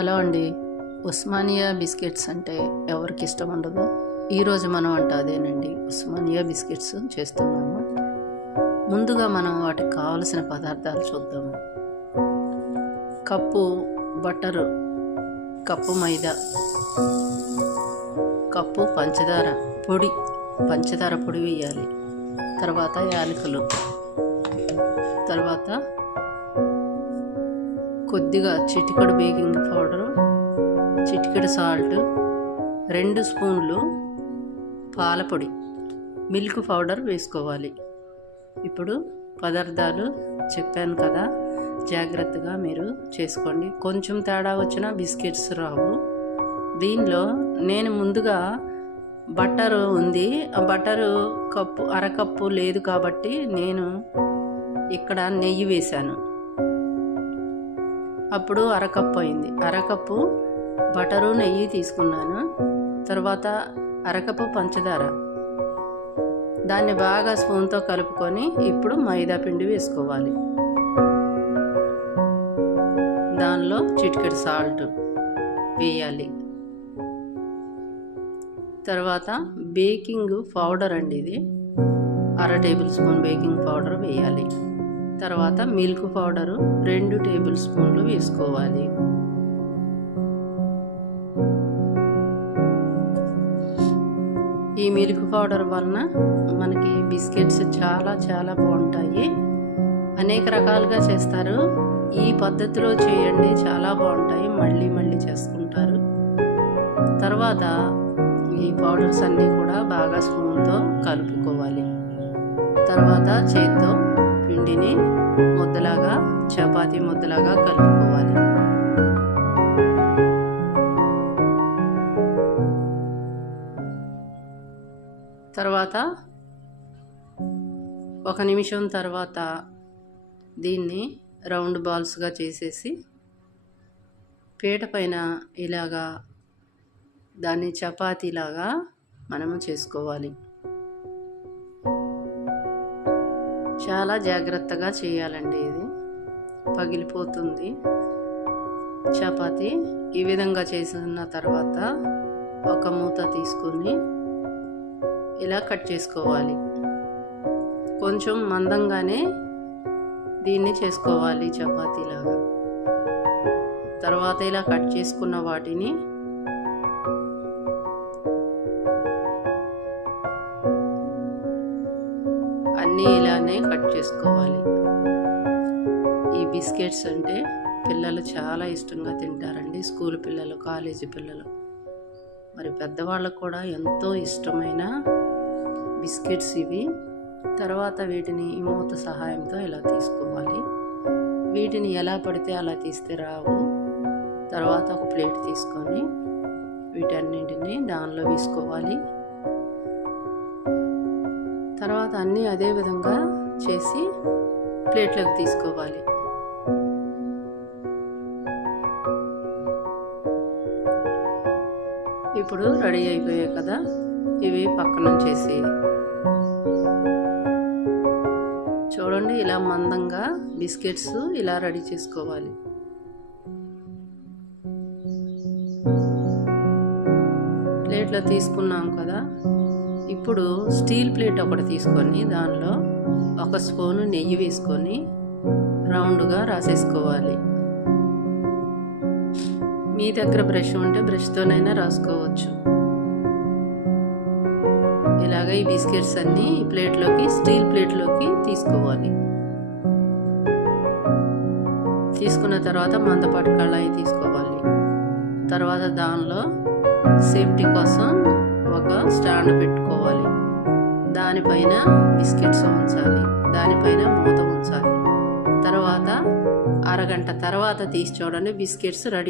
Hello అండి. Osmania biscuits అంటే ఎవరికి ఇష్టం ఉండదు? ఈరోజు మనం అంట అదేనండి. ఉస్మానియా బిస్కెట్స్ చేస్తున్నాము. ముందుగా మనం వాటికి కావలసిన పదార్థాలు చూద్దాము. కప్పు బట్టరు కప్పు మైదా కప్పు పంచదార పొడి పంచదార పొడి వేయాలి. తర్వాత యాలకులు. తర్వాత కొద్దిగా చిటికడు బేకింగ్ పౌడరు చిటికెడు సాల్ట్ రెండు స్పూన్లు పాలపొడి మిల్క్ పౌడర్ వేసుకోవాలి. ఇప్పుడు పదార్థాలు చెప్పాను కదా జాగ్రత్తగా మీరు చేసుకోండి. కొంచెం తేడా వచ్చినా బిస్కెట్స్ రావు. దీనిలో నేను ముందుగా బట్టర్ ఉంది. ఆ బట్టరు కప్పు అరకప్పు లేదు కాబట్టి నేను ఇక్కడ నెయ్యి వేశాను. అప్పుడు అరకప్పు అయింది. అరకప్పు బటరు నెయ్యి తీసుకున్నాను. తర్వాత అరకప్పు పంచదార. దాన్ని బాగా స్పూన్తో కలుపుకొని ఇప్పుడు మైదా పిండి వేసుకోవాలి. దానిలో చిటికెడు సాల్ట్ వేయాలి. తర్వాత బేకింగ్ పౌడర్ అండి ఇది. అర టేబుల్ స్పూన్ బేకింగ్ పౌడర్ వేయాలి. తర్వాత మిల్క్ పౌడరు రెండు టేబుల్ స్పూన్లు వేసుకోవాలి. ఈ మిల్క్ పౌడర్ వలన మనకి బిస్కెట్స్ చాలా చాలా బాగుంటాయి. అనేక రకాలుగా చేస్తారు. ఈ పద్ధతిలో చేయండి చాలా బాగుంటాయి. మళ్ళీ మళ్ళీ చేసుకుంటారు. తర్వాత ఈ పౌడర్స్ అన్నీ కూడా బాగా స్పూన్తో కలుపుకోవాలి. తర్వాత చేత్తో పిండిని ముద్దలాగా చపాతి ముద్దలాగా కలుపుకోవాలి. తర్వాత ఒక నిమిషం తర్వాత దీన్ని రౌండ్ బాల్స్గా చేసేసి పీట పైన ఇలాగా దాన్ని చపాతీలాగా మనము చేసుకోవాలి. చాలా జాగ్రత్తగా చేయాలండి ఇది. పగిలిపోతుంది. చపాతి ఈ విధంగా చేసిన తర్వాత ఒక మూత తీసుకొని ఇలా కట్ చేసుకోవాలి. కొంచెం మందంగానే దీన్ని చేసుకోవాలి చపాతీలాగా. తర్వాత ఇలా కట్ చేసుకున్న వాటిని ఇలానే కట్ చేసుకోవాలి. ఈ బిస్కెట్స్ అంటే పిల్లలు చాలా ఇష్టంగా తింటారండి స్కూల్ పిల్లలు కాలేజీ పిల్లలు. మరి పెద్దవాళ్ళకు కూడా ఎంతో ఇష్టమైన బిస్కెట్స్ ఇవి. తర్వాత వీటిని ఈ మూత సహాయంతో ఇలా తీసుకోవాలి. వీటిని ఎలా పడితే అలా తీస్తే రావు. తర్వాత ఒక ప్లేట్ తీసుకొని వీటన్నింటిని దానిలో వేసుకోవాలి. తర్వాత అన్నీ అదే విధంగా చేసి ప్లేట్లోకి తీసుకోవాలి. ఇప్పుడు రెడీ అయిపోయాయి కదా ఇవి పక్కన చేసి. చూడండి ఇలా మందంగా బిస్కెట్స్ ఇలా రెడీ చేసుకోవాలి. ప్లేట్లో తీసుకున్నాం కదా ఇప్పుడు స్టీల్ ప్లేట్ ఒకటి తీసుకొని దానిలో ఒక స్పూను నెయ్యి వేసుకొని రౌండ్గా రాసేసుకోవాలి. మీ దగ్గర బ్రష్ ఉంటే బ్రష్తోనైనా రాసుకోవచ్చు. ఇలాగ ఈ బిస్కెట్స్ అన్నీ ఈ ప్లేట్లోకి స్టీల్ ప్లేట్లోకి తీసుకోవాలి. తీసుకున్న తర్వాత మందపాటి కళాయి తీసుకోవాలి. తర్వాత దానిలో సేఫ్టీ కోసం ఒక స్టాండ్ పెట్టుకోవాలి దానిపైన బిస్కెట్స్ ఉంచాలి. దానిపైన మూత ఉంచాలి. తర్వాత అరగంట తర్వాత తీసి చూడండి బిస్కెట్స్ రెడీ.